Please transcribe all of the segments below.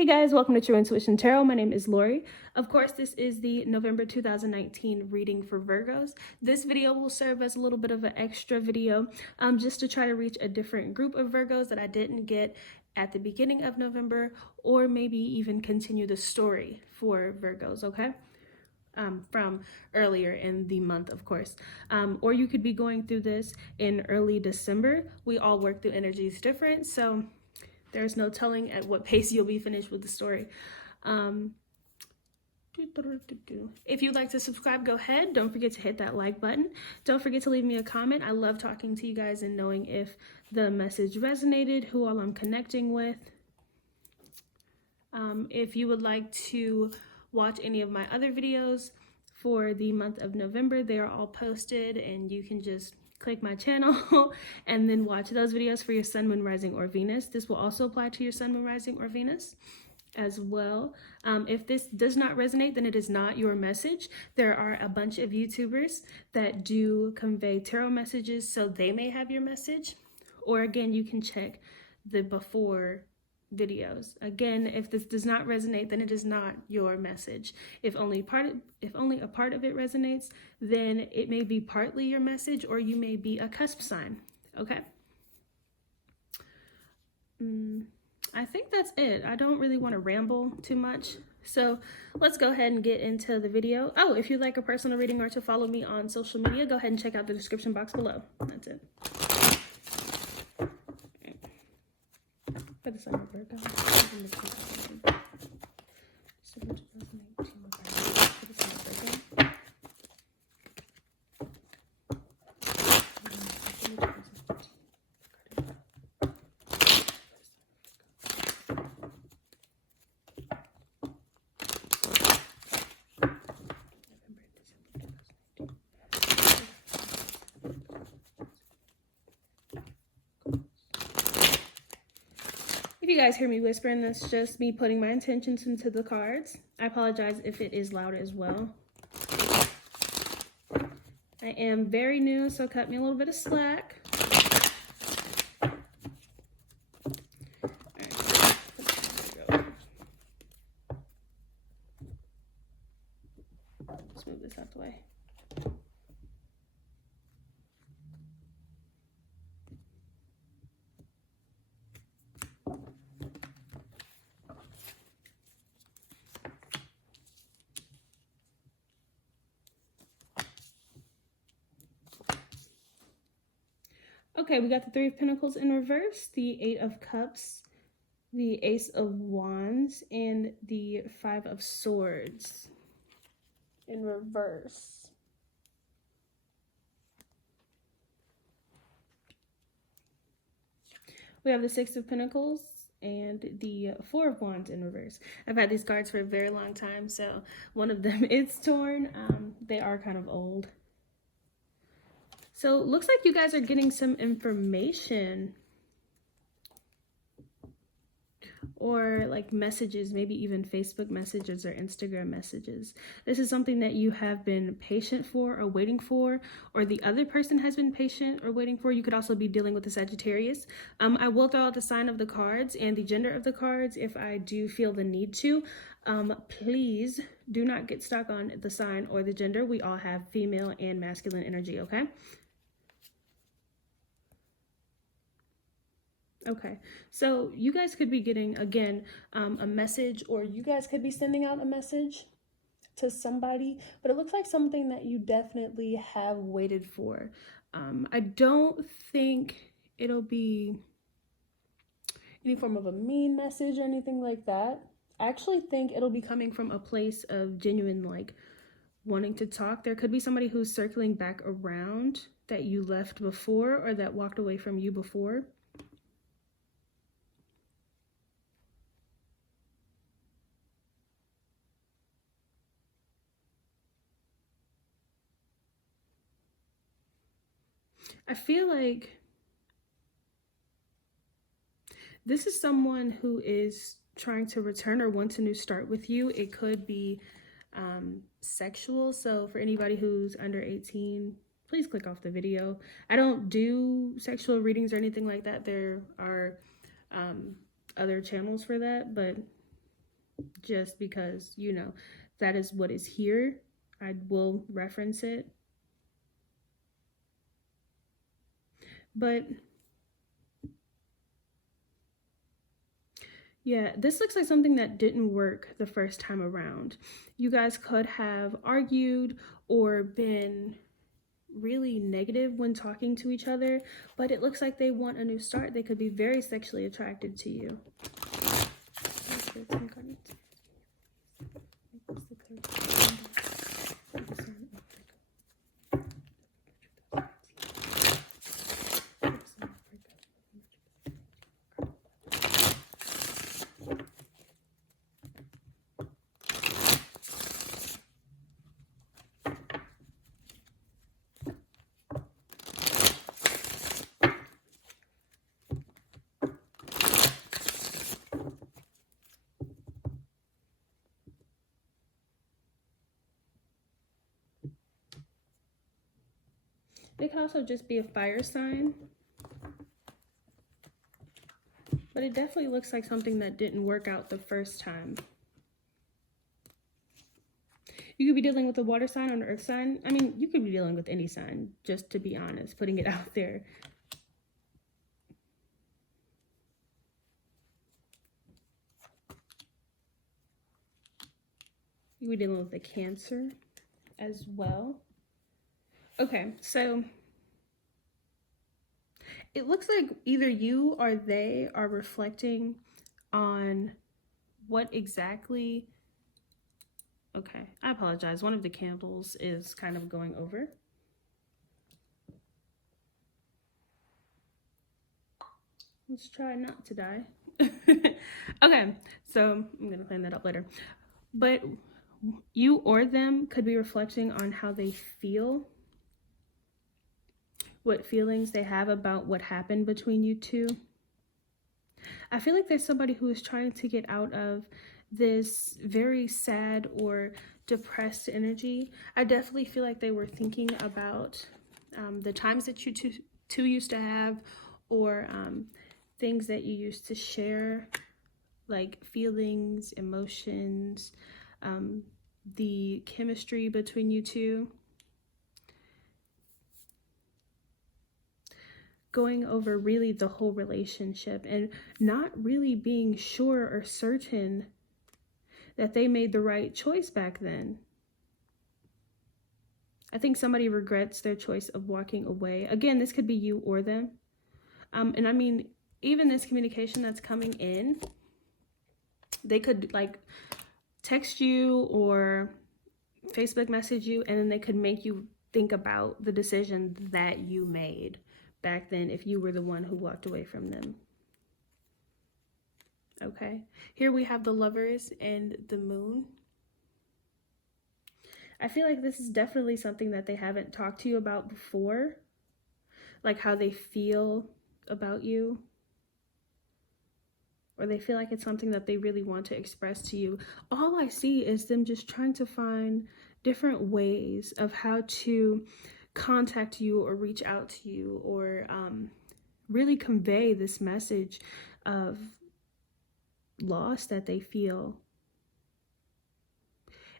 Hey guys, welcome to True Intuition Tarot. My name is Lori. Of course, this is the November 2019 reading for Virgos. This video will serve as a little bit of an extra video just to try to reach a different group of Virgos that I didn't get at the beginning of November, or maybe even continue the story for Virgos, okay? From earlier in the month, of course. Or you could be going through this in early December. We all work through energies different, so there's no telling at what pace you'll be finished with the story. If you'd like to subscribe, go ahead. Don't forget to hit that like button. Don't forget to leave me a comment. I love talking to you guys and knowing if the message resonated, who all I'm connecting with. If you would like to watch any of my other videos for the month of November, they are all posted and you can just click my channel and then watch those videos for your sun, moon, rising, or Venus. This will also apply to your sun, moon, rising, or Venus as well. If this does not resonate, then it is not your message. There are a bunch of YouTubers that do convey tarot messages, so they may have your message. Or again, you can check the before videos. Again, if this does not resonate, then it is not your message. If only a part of it resonates, then it may be partly your message, or you may be a cusp sign. Okay. I think that's it. I don't really want to ramble too much, so let's go ahead and get into the video. Oh, if you'd like a personal reading or to follow me on social media, go ahead and check out the description box below. That's it. For the summer Virgo. December 2018 for the summer Virgo. If you guys hear me whispering, that's just me putting my intentions into the cards. I apologize if it is loud as well. I am very new, so cut me a little bit of slack. Let's move this out the way. Okay, we got the Three of Pentacles in reverse, the Eight of Cups, the Ace of Wands, and the Five of Swords in reverse. We have the Six of Pentacles and the Four of Wands in reverse. I've had these cards for a very long time, so one of them is torn. They are kind of old. So looks like you guys are getting some information or like messages, maybe even Facebook messages or Instagram messages. This is something that you have been patient for or waiting for, or the other person has been patient or waiting for. You could also be dealing with the Sagittarius. I will throw out the sign of the cards and the gender of the cards if I do feel the need to. Please do not get stuck on the sign or the gender. We all have female and masculine energy, okay? Okay, so you guys could be getting, again, a message, or you guys could be sending out a message to somebody, but it looks like something that you definitely have waited for. I don't think it'll be any form of a mean message or anything like that. I actually think it'll be coming from a place of genuine, like, wanting to talk. There could be somebody who's circling back around that you left before, or that walked away from you before. I feel like this is someone who is trying to return or wants a new start with you. It could be sexual. So for anybody who's under 18, please click off the video. I don't do sexual readings or anything like that. There are other channels for that, but just because, you know, that is what is here. I will reference it. But yeah, this looks like something that didn't work the first time around. You guys could have argued or been really negative when talking to each other, but it looks like they want a new start. They could be very sexually attracted to you. It could also just be a fire sign. But it definitely looks like something that didn't work out the first time. You could be dealing with a water sign or an earth sign. I mean, you could be dealing with any sign, just to be honest, putting it out there. You could be dealing with a Cancer as well. Okay, so it looks like either you or they are reflecting on what exactly... Okay, I apologize. One of the candles is kind of going over. Let's try not to die. Okay, so I'm going to clean that up later. But you or them could be reflecting on how they feel, what feelings they have about what happened between you two. I feel like there's somebody who is trying to get out of this very sad or depressed energy. I definitely feel like they were thinking about the times that you two used to have, or things that you used to share, like feelings, emotions, the chemistry between you two. Going over really the whole relationship and not really being sure or certain that they made the right choice back then. I think somebody regrets their choice of walking away. Again, this could be you or them. And I mean, even this communication that's coming in, they could like text you or Facebook message you, and then they could make you think about the decision that you made back then if you were the one who walked away from them. Okay, here we have the Lovers and the Moon. I feel like this is definitely something that they haven't talked to you about before, like how they feel about you, or they feel like it's something that they really want to express to you. All I see is them just trying to find different ways of how to contact you or reach out to you, or really convey this message of loss that they feel.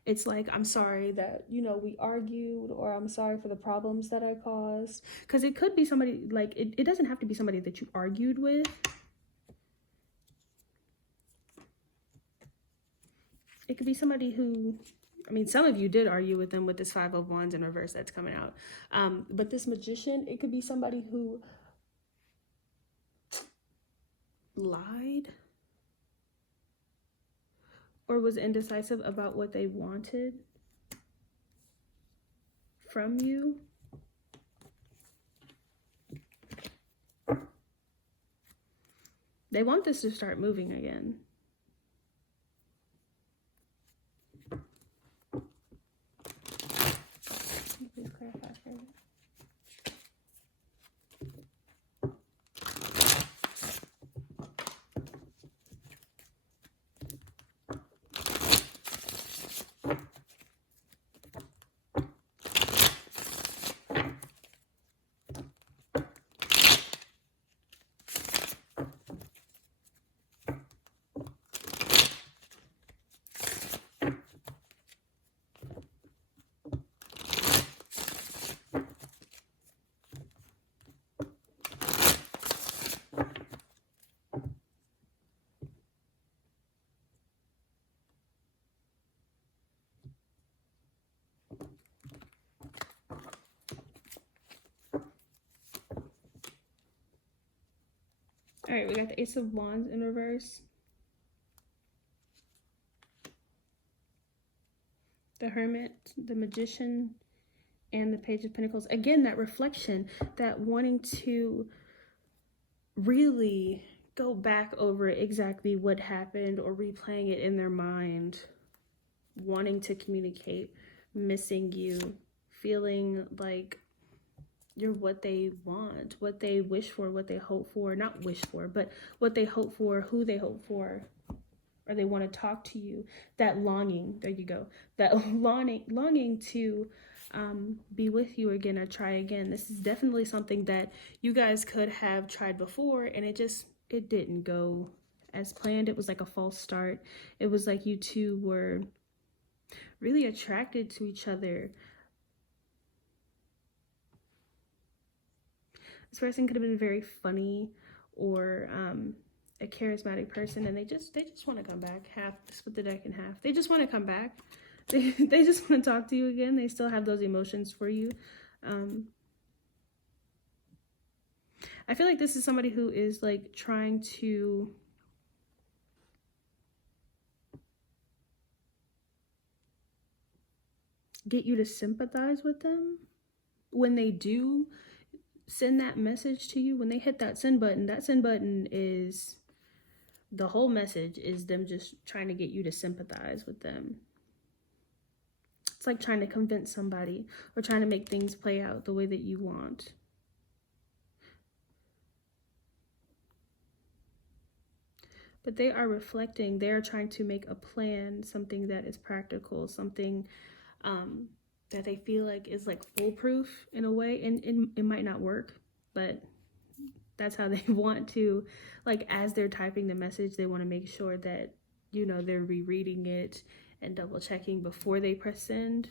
It's like, I'm sorry that, you know, we argued, or I'm sorry for the problems that I caused. Because it could be somebody, like, it doesn't have to be somebody that you argued with. It could be somebody who, I mean, some of you did argue with them with this Five of Wands in reverse that's coming out. But this Magician, it could be somebody who lied or was indecisive about what they wanted from you. They want this to start moving again. Please clarify for me. All right, we got the Ace of Wands in reverse, the Hermit, the Magician, and the Page of Pentacles. Again, that reflection, that wanting to really go back over exactly what happened or replaying it in their mind, wanting to communicate, missing you, feeling like you're what they want, what they wish for, what they hope for, not wish for, but what they hope for, who they hope for, or they want to talk to you. That longing, there you go, that longing to be with you again or try again. This is definitely something that you guys could have tried before and it didn't go as planned. It was like a false start. It was like you two were really attracted to each other. This person could have been very funny or a charismatic person, and they just want to come back. Split the deck in half. They just want to come back. They just want to talk to you again. They still have those emotions for you. I feel like this is somebody who is like trying to get you to sympathize with them when they do send that message to you. When they hit that send button is the whole message, is them just trying to get you to sympathize with them. It's like trying to convince somebody or trying to make things play out the way that you want. But they are reflecting. They're trying to make a plan, something that is practical, something that they feel like is like foolproof in a way. And it might not work, but that's how they want to, like, as they're typing the message, they want to make sure that, you know, they're rereading it and double checking before they press send.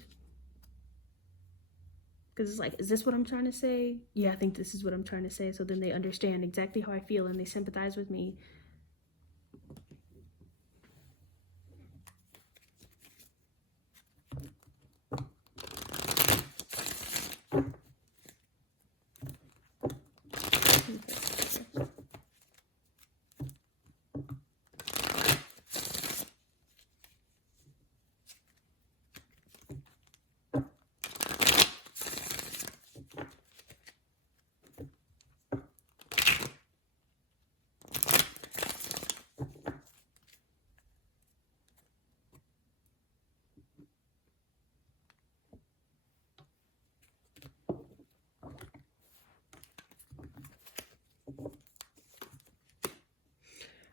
Because it's like, is this what I'm trying to say? Yeah, I think this is what I'm trying to say. So then they understand exactly how I feel and they sympathize with me.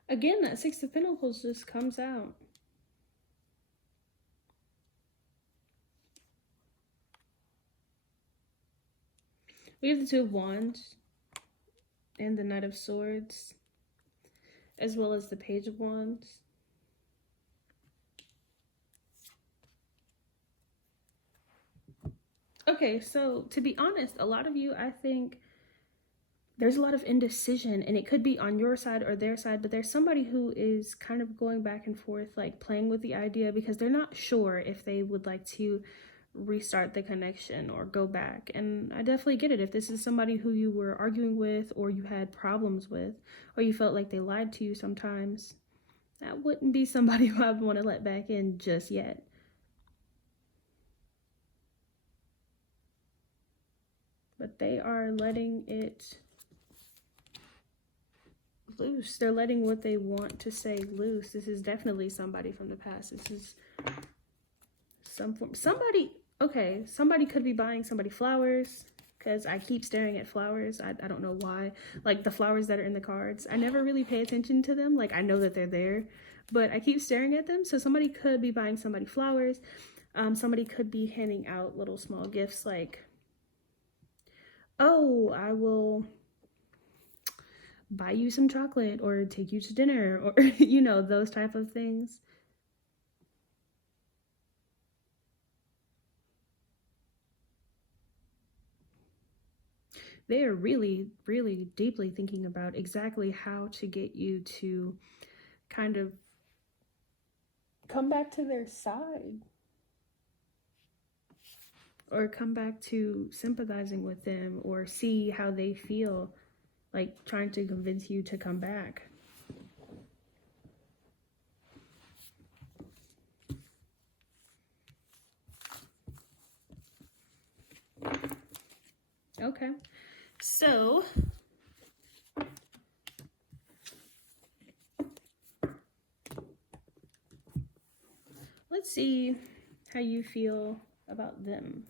Again, that Six of Pentacles just comes out. We have the Two of Wands and the Knight of Swords, as well as the Page of Wands. Okay, so to be honest, a lot of you, I think there's a lot of indecision, and it could be on your side or their side, but there's somebody who is kind of going back and forth, like playing with the idea because they're not sure if they would like to restart the connection or go back. And I definitely get it. If this is somebody who you were arguing with or you had problems with or you felt like they lied to you sometimes, that wouldn't be somebody who I would want to let back in just yet. But they are letting it loose. They're letting what they want to say loose. This is definitely somebody from the past. This is somebody. Okay, somebody could be buying somebody flowers, because I keep staring at flowers. I don't know why. Like the flowers that are in the cards, I never really pay attention to them. Like I know that they're there, but I keep staring at them. So somebody could be buying somebody flowers. Somebody could be handing out little small gifts like, oh, I will buy you some chocolate or take you to dinner, or you know, those type of things. They are really, really deeply thinking about exactly how to get you to kind of come back to their side or come back to sympathizing with them or see how they feel. like trying to convince you to come back. Okay, so let's see how you feel about them.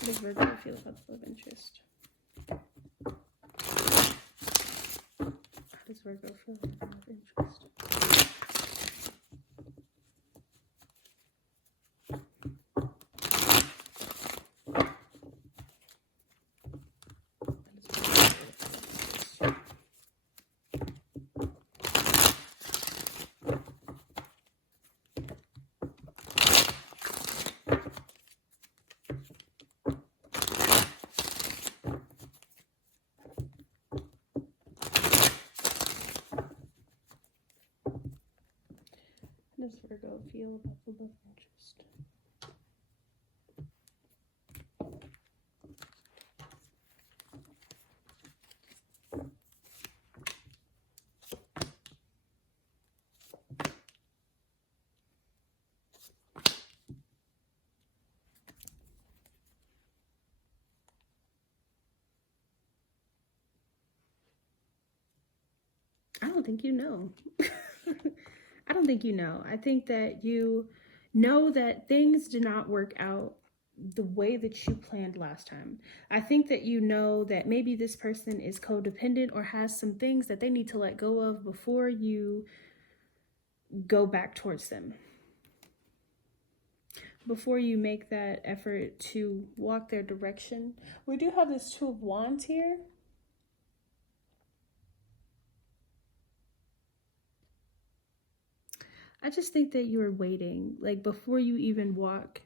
How does Virgo feel about the love interest? How does Virgo feel about the love interest? How does Virgo feel about the love interest? I don't think you know. I don't think you know. I think that you know that things did not work out the way that you planned last time. I think that you know that maybe this person is codependent or has some things that they need to let go of before you go back towards them. Before you make that effort to walk their direction. We do have this Two of Wands here. I just think that you're waiting, like before you even walk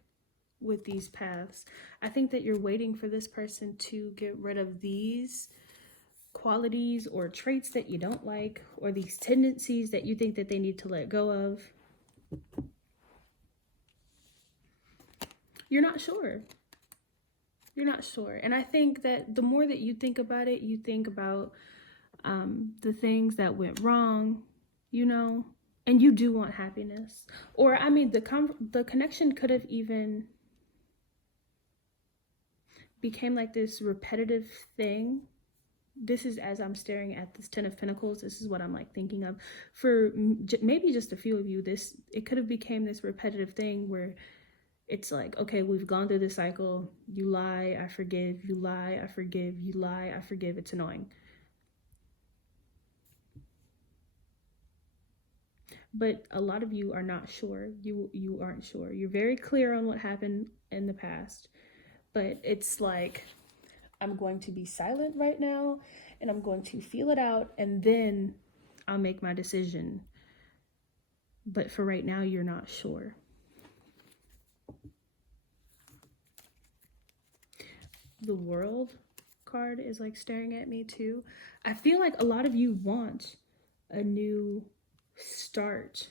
with these paths. I think that you're waiting for this person to get rid of these qualities or traits that you don't like, or these tendencies that you think that they need to let go of. You're not sure. You're not sure. And I think that the more that you think about it, you think about the things that went wrong, you know, and you do want happiness. Or, I mean, the connection could have even became like this repetitive thing. This is, as I'm staring at this Ten of Pentacles, this is what I'm like thinking of. For maybe just a few of you, it could have became this repetitive thing where it's like, okay, we've gone through this cycle. You lie, I forgive. You lie, I forgive. You lie, I forgive. It's annoying. But a lot of you are not sure. You aren't sure. You're very clear on what happened in the past. But it's like, I'm going to be silent right now and I'm going to feel it out and then I'll make my decision. But for right now, you're not sure. The World card is like staring at me too. I feel like a lot of you want a new start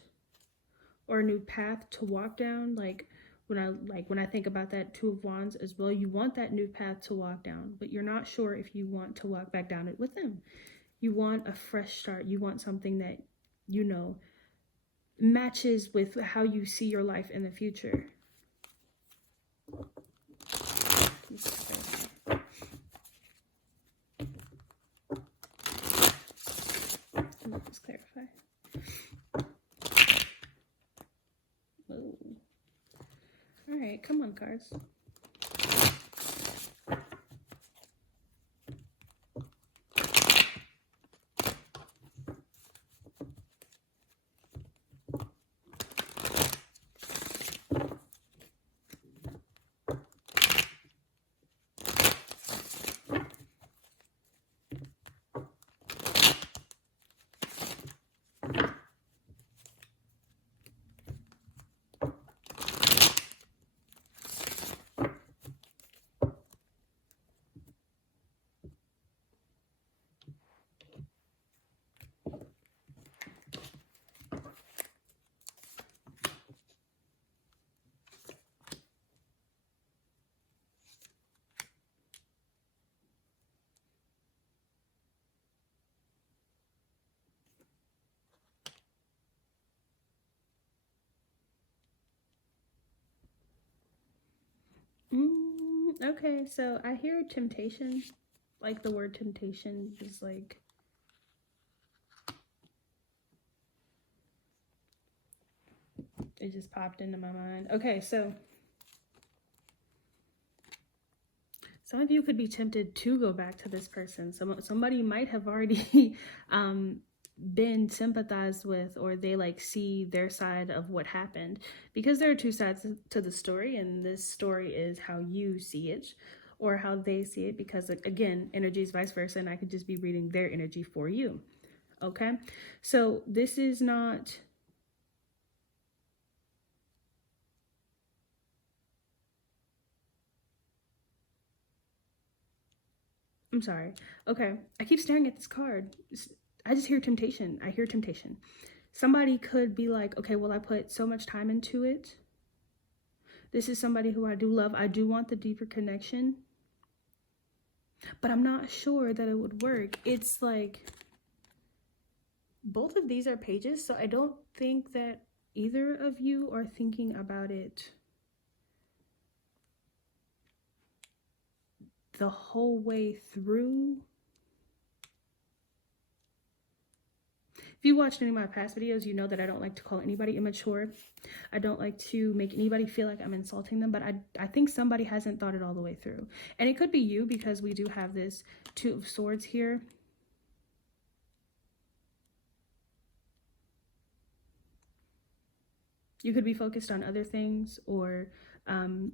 or a new path to walk down. Like when I think about that Two of Wands as well, you want that new path to walk down, but you're not sure if you want to walk back down it with them. You want a fresh start. You want something that, you know, matches with how you see your life in the future. Let's clarify. Whoa. All right, come on, cards. Okay, so I hear temptation. Like the word temptation is like, it just popped into my mind. Okay, so some of you could be tempted to go back to this person. Somebody might have already been sympathized with, or they like see their side of what happened, because there are two sides to the story, and this story is how you see it or how they see it, because again, energy is vice versa, and I could just be reading their energy for you. Okay, so this is not, I'm sorry. Okay, I keep staring at this card. I just hear temptation. I hear temptation. Somebody could be like, okay, well, I put so much time into it. This is somebody who I do love. I do want the deeper connection, but I'm not sure that it would work. It's like, both of these are pages, so I don't think that either of you are thinking about it the whole way through. If you watched any of my past videos, you know that I don't like to call anybody immature. I don't like to make anybody feel like I'm insulting them, but I think somebody hasn't thought it all the way through. And it could be you, because we do have this Two of Swords here. You could be focused on other things, or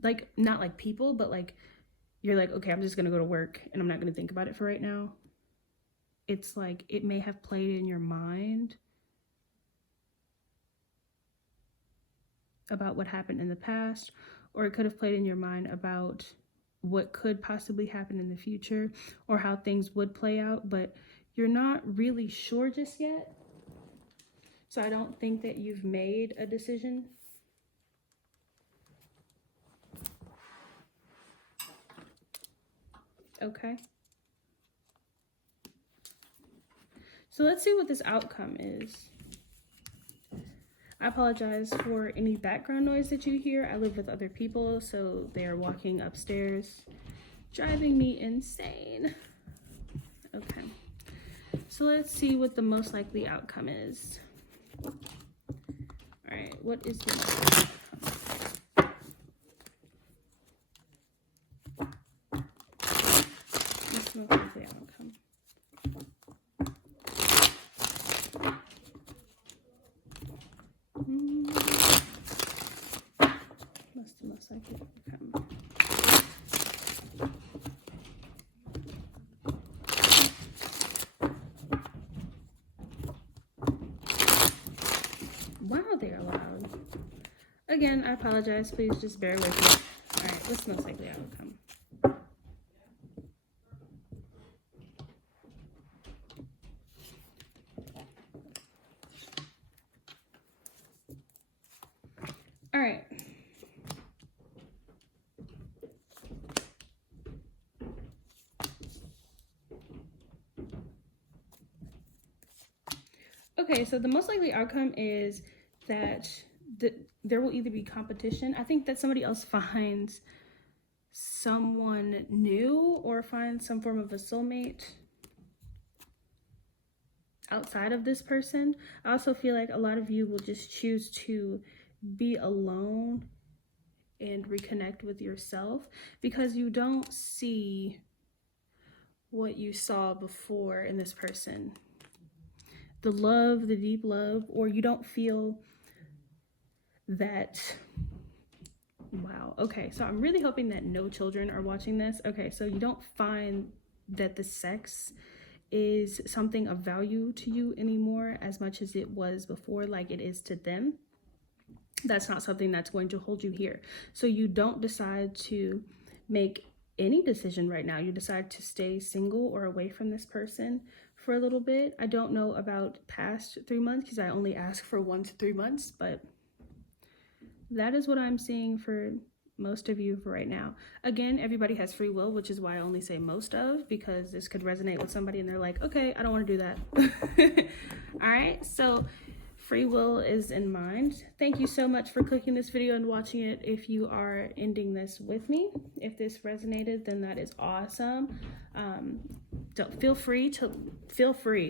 like, not like people, but like, you're like, okay, I'm just going to go to work and I'm not going to think about it for right now. It's like, it may have played in your mind about what happened in the past, or it could have played in your mind about what could possibly happen in the future, or how things would play out, but you're not really sure just yet. So I don't think that you've made a decision. Okay. So let's see what this outcome is. I apologize for any background noise that you hear. I live with other people, so they are walking upstairs, driving me insane. Okay. So let's see what the most likely outcome is. All right, what is the most likely outcome? What's the most likely outcome? What's the most likely outcome? Wow, they are loud. Again, I apologize. Please just bear with me. All right, what's the most likely outcome? All right. Okay, so the most likely outcome is that there will either be competition. I think that somebody else finds someone new, or finds some form of a soulmate outside of this person. I also feel like a lot of you will just choose to be alone and reconnect with yourself, because you don't see what you saw before in this person. The love, the deep love, or you don't feel that. Wow. Okay, so I'm really hoping that no children are watching this. Okay, so you don't find that the sex is something of value to you anymore as much as it was before, like it is to them. That's not something that's going to hold you here. So you don't decide to make any decision right now. You decide to stay single or away from this person for a little bit. I don't know about past 3 months, because I only ask for 1 to 3 months, but that is what I'm seeing for most of you for right now. Again, everybody has free will, which is why I only say most of, because this could resonate with somebody and they're like, okay, I don't want to do that. All right, so free will is in mind. Thank you so much for clicking this video and watching it. If you are ending this with me, if this resonated, then that is awesome. Don't feel free,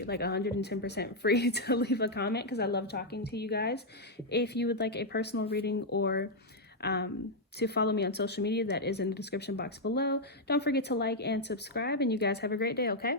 like 110% free to leave a comment, because I love talking to you guys. If you would like a personal reading or to follow me on social media, that is in the description box below. Don't forget to like and subscribe, and you guys have a great day, okay?